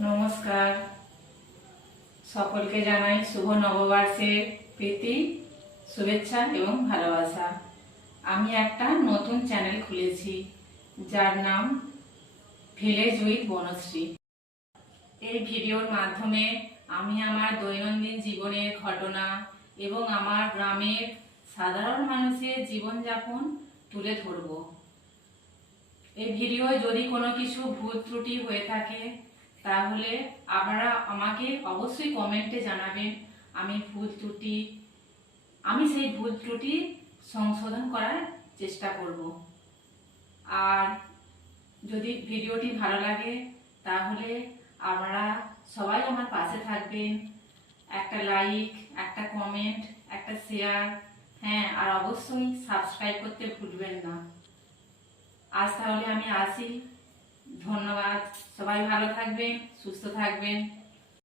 নমস্কার, সকলকে জানাই শুভ নববর্ষের প্রীতি, শুভেচ্ছা এবং ভালোবাসা। আমি একটা নতুন চ্যানেল খুলেছি যার নাম ভিলেজ উইথ বনশ্রী। এই ভিডিওর মাধ্যমে আমি আমার দৈনন্দিন জীবনের ঘটনা এবং আমার গ্রামের সাধারণ মানুষের জীবনযাপন তুলে ধরব। এই ভিডিওয় যদি কোনো কিছু ভুল ত্রুটি হয়ে থাকে তাহলে আপনারা আমাকে অবশ্যই কমেন্টে জানাবেন। আমি সেই ভুল ত্রুটি সংশোধন করার চেষ্টা করব। আর যদি ভিডিওটি ভালো লাগে তাহলে আপনারা সবাই আমার পাশে থাকবেন। একটা লাইক, একটা কমেন্ট, একটা শেয়ার, হ্যাঁ, আর অবশ্যই সাবস্ক্রাইব করতে ভুলবেন না। আজ তাহলে আমি আসি। ধন্যবাদ। সবাই ভালো থাকবেন, সুস্থ থাকবেন।